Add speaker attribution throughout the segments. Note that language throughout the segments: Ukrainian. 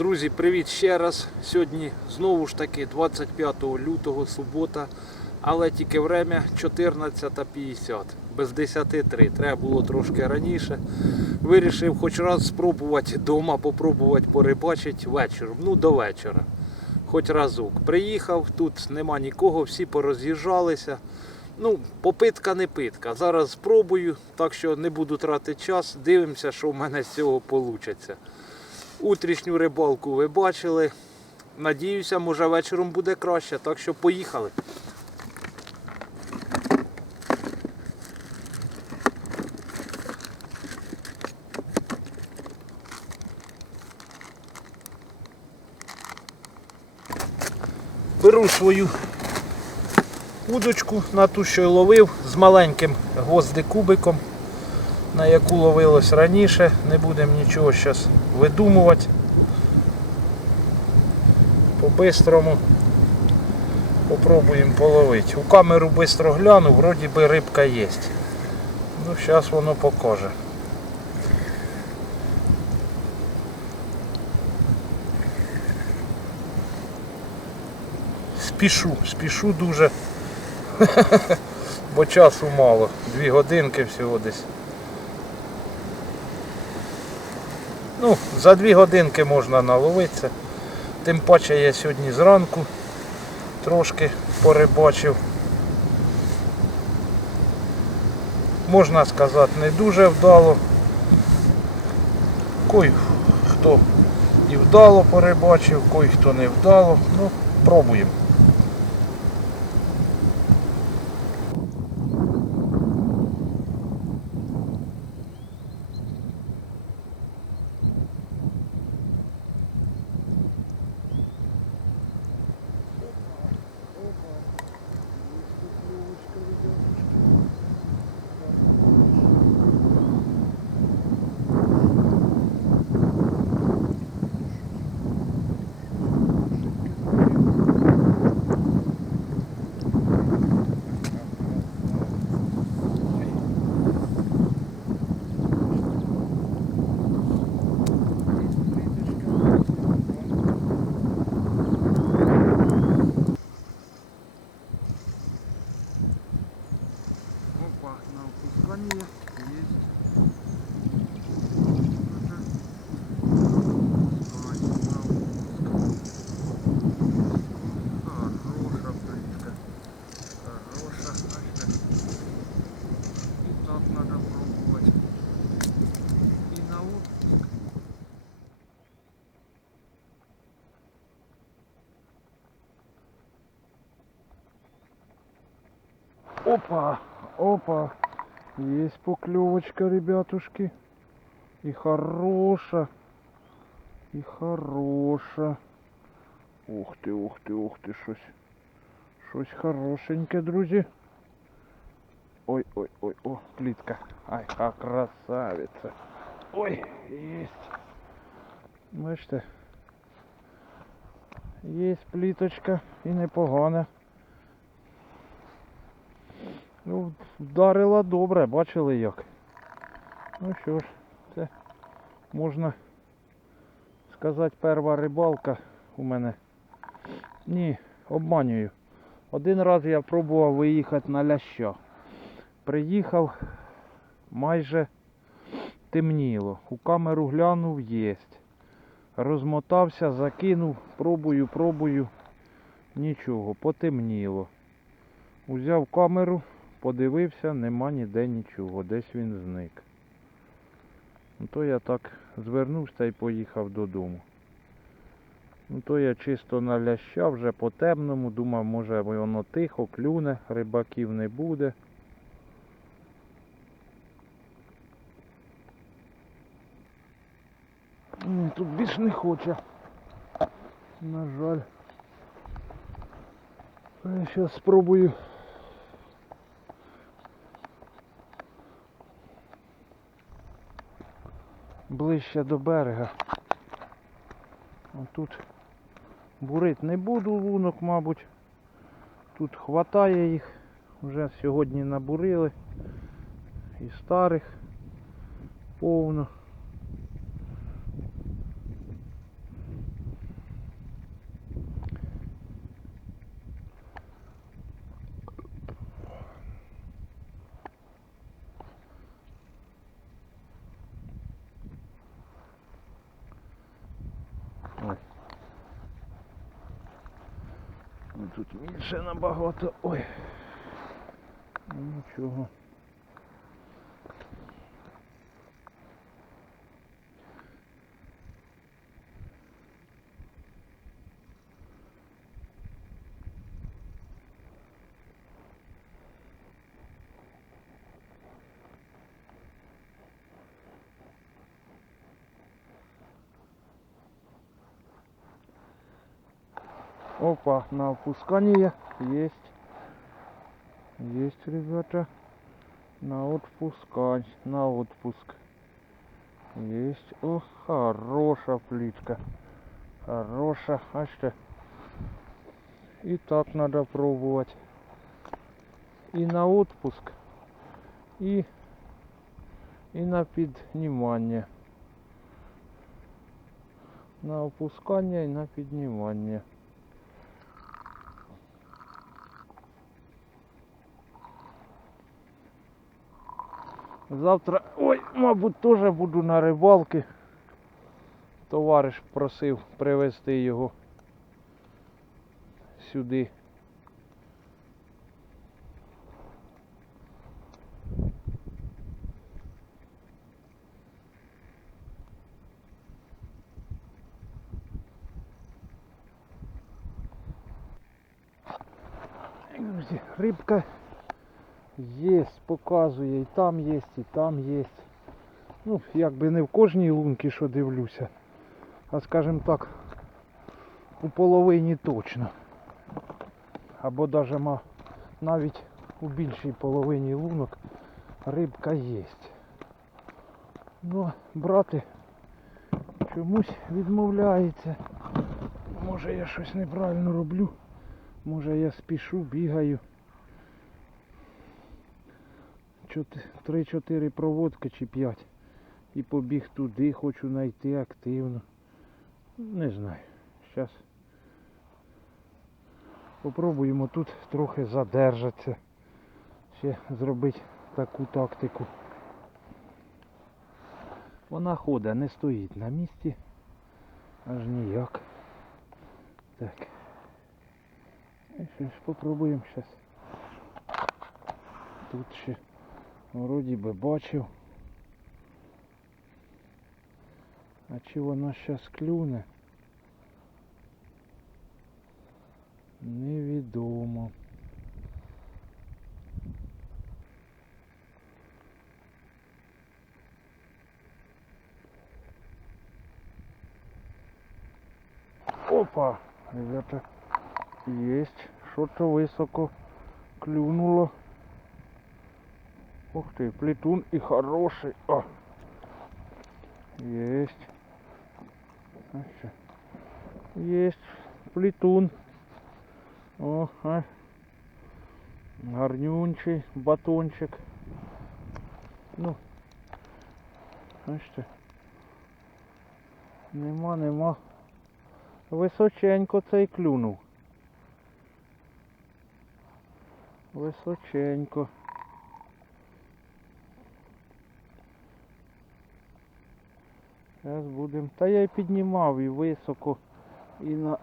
Speaker 1: Друзі, привіт ще раз. Сьогодні знову ж таки 25 лютого, субота, але тільки время 14.50, без 10.03. Треба було трошки раніше. Вирішив хоч раз спробувати вдома, попробувати порибачити вечором. Ну, до вечора. Хоч разок. Приїхав, тут нема нікого, всі пороз'їжджалися. Ну, попитка не питка. Зараз спробую, так що не буду тратити час. Дивимося, що в мене з цього вийде. Утрішню рибалку ви бачили. Надіюся, може вечором буде краще, так що поїхали. Беру свою удочку на ту, що й ловив, з маленьким гвоздикубиком, на яку ловилось раніше. Не будемо нічого зараз видумувати. По-бистрому попробуємо половити. У камеру швидко гляну, вроді би рибка є. Ну, зараз воно покаже. Спішу, спішу дуже. Бо часу мало. Дві годинки всього десь. Ну, за дві годинки можна наловитися. Тим паче я сьогодні зранку трошки порибачив. Можна сказати, не дуже вдало. Кой хто і вдало порибачив, кой хто не вдало. Ну, пробуємо.
Speaker 2: Опа, на опускание есть. Хорошая птичка. Хорошая. И так надо пробовать. И на отпуск.
Speaker 1: Опа, опа. Есть поклевочка, ребятушки. И хороша. И хороша. Ух ти, ух ти, ух ти, щось. Щось хорошеньке, друзі. Ой, ой, ой, о, плітка. Ай, а красавиця. Ой, есть. Бачите. Є пліточка і непогана. Ну, вдарила добре, бачили як. Ну що ж, це можна сказати перша рибалка у мене. Ні, обманюю. Один раз я пробував виїхати на ляща. Приїхав майже темніло. У камеру глянув, єсть. Розмотався, закинув, пробую, пробую. Нічого, потемніло. Узяв камеру, подивився, нема ніде нічого, десь він зник. Ну, то я так звернувся й поїхав додому. Ну, то я чисто на ляща вже по темному, думав, може воно тихо, клюне, рибаків не буде. Тут більш не хоче. На жаль. Я зараз спробую ближче до берега. Тут бурить не буду лунок, мабуть. Тут хватає їх. Вже сьогодні набурили. І старих повно. Більше набагато. Ой. Нічого. Опа, на опускание есть. Есть, ребята. На отпускать, на отпуск. Есть. О, хорошая плитка. Хорошая. А что? И так надо пробовать. И на отпуск. И, и на піднімання. На опускання і на піднімання. Завтра, ой, мабуть, теж буду на рибалки. Товариш просив привезти його сюди. Рибка Є, показує, і там є, і там є. Ну, якби не в кожній лунці, що дивлюся. А скажімо так, у половині точно. Або ма- навіть у більшій половині лунок рибка є. Ну, брати чомусь відмовляється. Може я щось неправильно роблю. Може я спішу, бігаю. 3-4 проводки чи 5. І побіг туди, хочу знайти активно. Не знаю. Зараз попробуємо тут трохи задержатися. Ще зробити таку тактику. Вона ходить, не стоїть на місці. Аж ніяк. Так. Що ж зараз. Тут ще Вроді би бачив. А чи вона щас клюне? Невідомо. Опа, ребята, есть что-то высоко клюнуло. Ух ты, плетун и хороший. О. Есть. Есть плетун. О, а. Гарнюнчий батончик. Ну. Бачите. Нема, нема. Височенько цей клюнув. Височенько. Зараз будемо. Та я і піднімав і високо, і на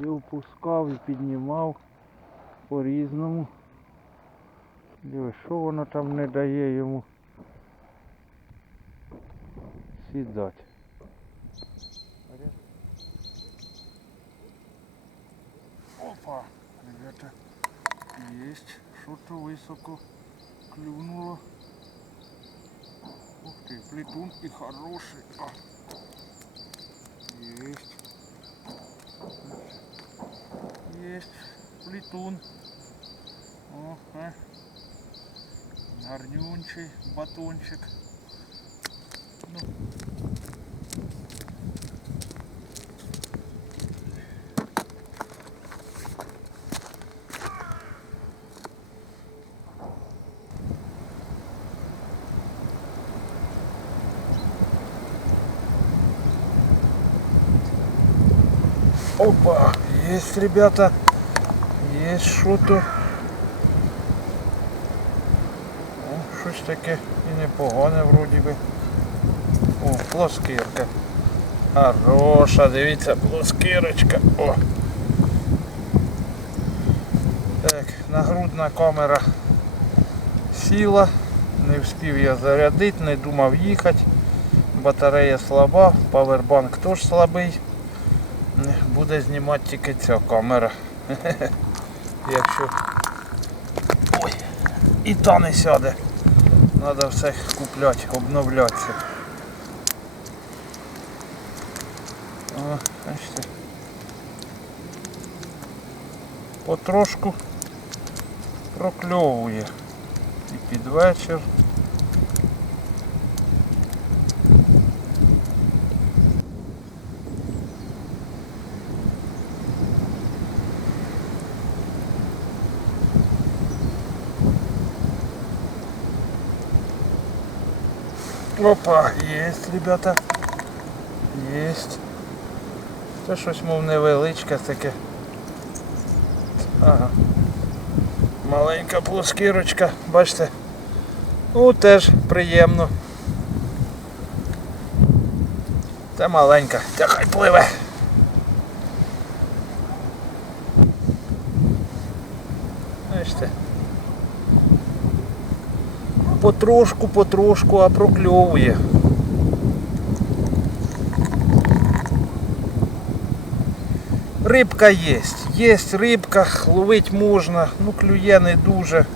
Speaker 1: і опускав, і піднімав по-різному. Диви, що воно там не дає йому сідати. Опа, ребята, есть что-то высоко клюнуло. Ух ты, плетун и хороший. А. Есть. Есть плетун. О, а. Гарнюнчий батончик. Опа, есть, ребята, есть что-то. О, щось таке і непогане вроді би. О, плоскирка. Хороша, дивіться, плоскирочка. О. Так, нагрудна камера сіла, не встиг я зарядити, не думав їхати. Батарея слаба, павербанк теж слабий. Буде знімати тільки ця камера. Якщо Ой, і та не сяде. Треба все купляти, обновлятися. Потрошку прокльовує. І під вечір. Опа, есть, ребята. Есть. Це щось мов невеличке таке. Ага. Маленька плоскірочка, бачите? Ну теж приємно. Це маленька, та хай пливе. Потрошку, потрошку, а прокльовує. Рибка є. Є рибка, ловить можна, ну клює не дуже.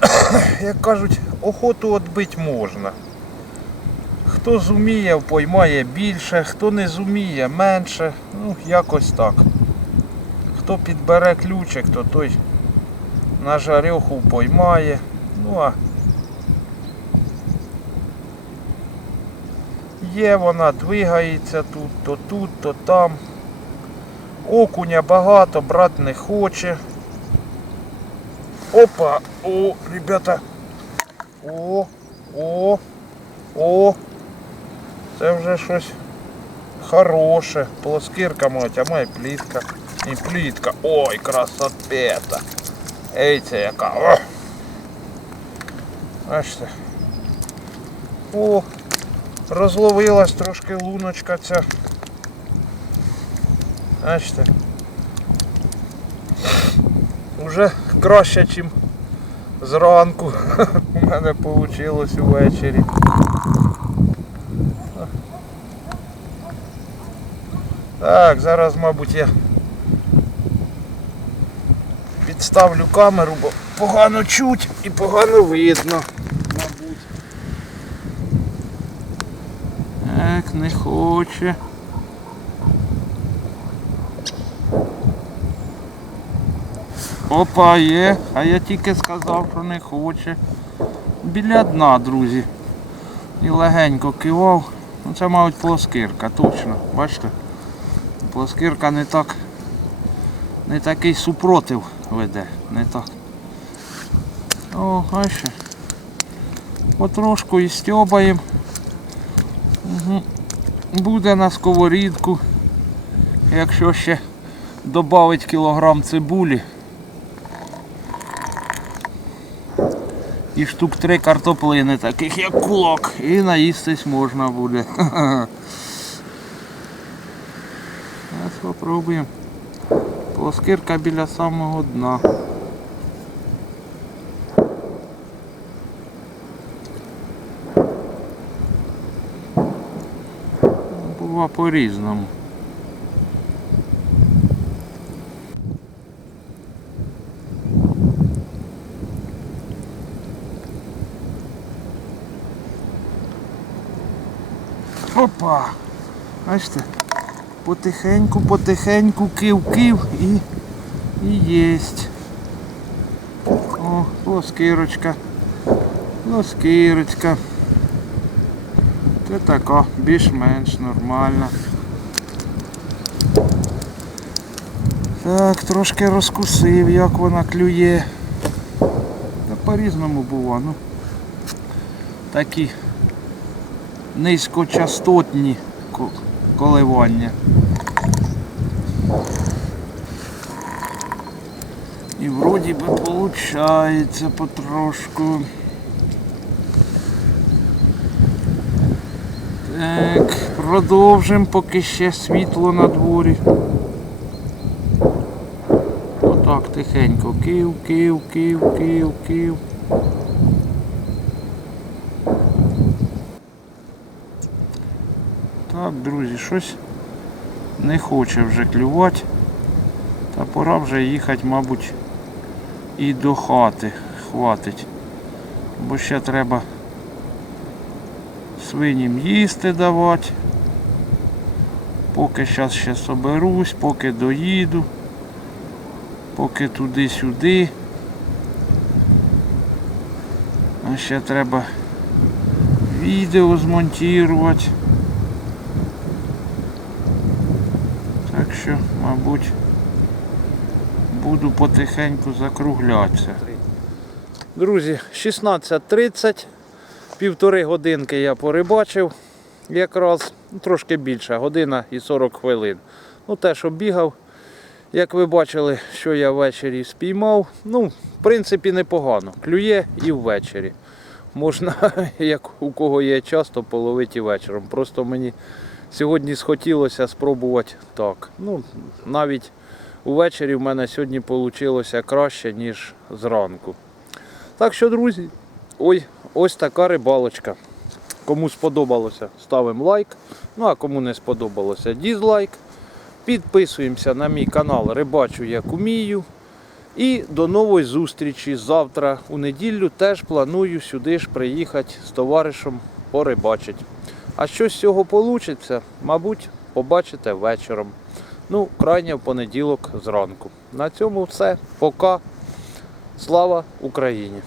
Speaker 1: Як кажуть, охоту відбити можна. Хто зуміє, поймає більше, хто не зуміє менше. Ну, якось так. Хто підбере ключик, то той на жарьоху поймає. Ну а є вона, двигається тут, то тут, то там. Окуня багато, брат не хоче. Опа! О, ребята! О, о, о! Це вже щось хороше. Плоскирка мать, а має плітка. І плітка. Ой, красотета! Ей, це яка. О! Бачите. О, розловилась трошки луночка ця. Бачите. Уже краще, ніж зранку. У мене вийшло увечері. Так, зараз, мабуть, я підставлю камеру, бо погано чуть і погано видно. Мабуть. Так, не хоче. Опа, є, а я тільки сказав, що не хоче. Біля дна, друзі. І легенько кивав. Ну це, мабуть, плоскирка, точно. Бачите? Плоскирка не так. Не такий супротив веде, не так. О, ще. Потрошку і стьобаємо. Угу. Буде на сковорідку. Якщо ще додати кілограм цибулі. І штук три картоплини таких як кулак. І наїстись можна буде. Зараз спробуємо. Плоскирка біля самого дна. Бува по-різному. Опа! Бачите? Потихеньку, потихеньку, кив-кив і, і єсть. О, плоскирочка. Плоскирочка. Це така, більш-менш нормальна. Так, трошки розкусив, як вона клює. Та по-різному бува, ну. Такі низькочастотні ко- коливання. І вроді би виходить потрошку. Так, продовжимо, поки ще світло на дворі. Так, тихенько. Кив, кив, кив, кив, кив. Так, друзі, щось не хоче вже клювати. Та пора вже їхати, мабуть, і до хати хватить. Бо ще треба свинім їсти давати. Поки зараз ще соберусь, поки доїду, поки туди-сюди. А ще треба відео змонтувати. Так що, мабуть, буду потихеньку закруглятися. Друзі, 16.30, півтори годинки я порибачив. Якраз ну, трошки більше, година і 40 хвилин. Ну, те, що бігав, як ви бачили, що я ввечері спіймав. Ну, в принципі, непогано. Клює і ввечері. Можна, як у кого є час, то половити і вечором. Просто мені сьогодні схотілося спробувати так. Ну, навіть увечері в мене сьогодні вийшло краще, ніж зранку. Так що, друзі, ой, ось така рибалочка. Кому сподобалося, ставимо лайк. Ну а кому не сподобалося, дізлайк. Підписуємося на мій канал Рибачу як умію. І до нової зустрічі завтра у неділю теж планую сюди ж приїхати з товаришем порибачити. А що з цього вийде, мабуть, побачите вечором. Ну, крайня в понеділок зранку. На цьому все. Пока. Слава Україні!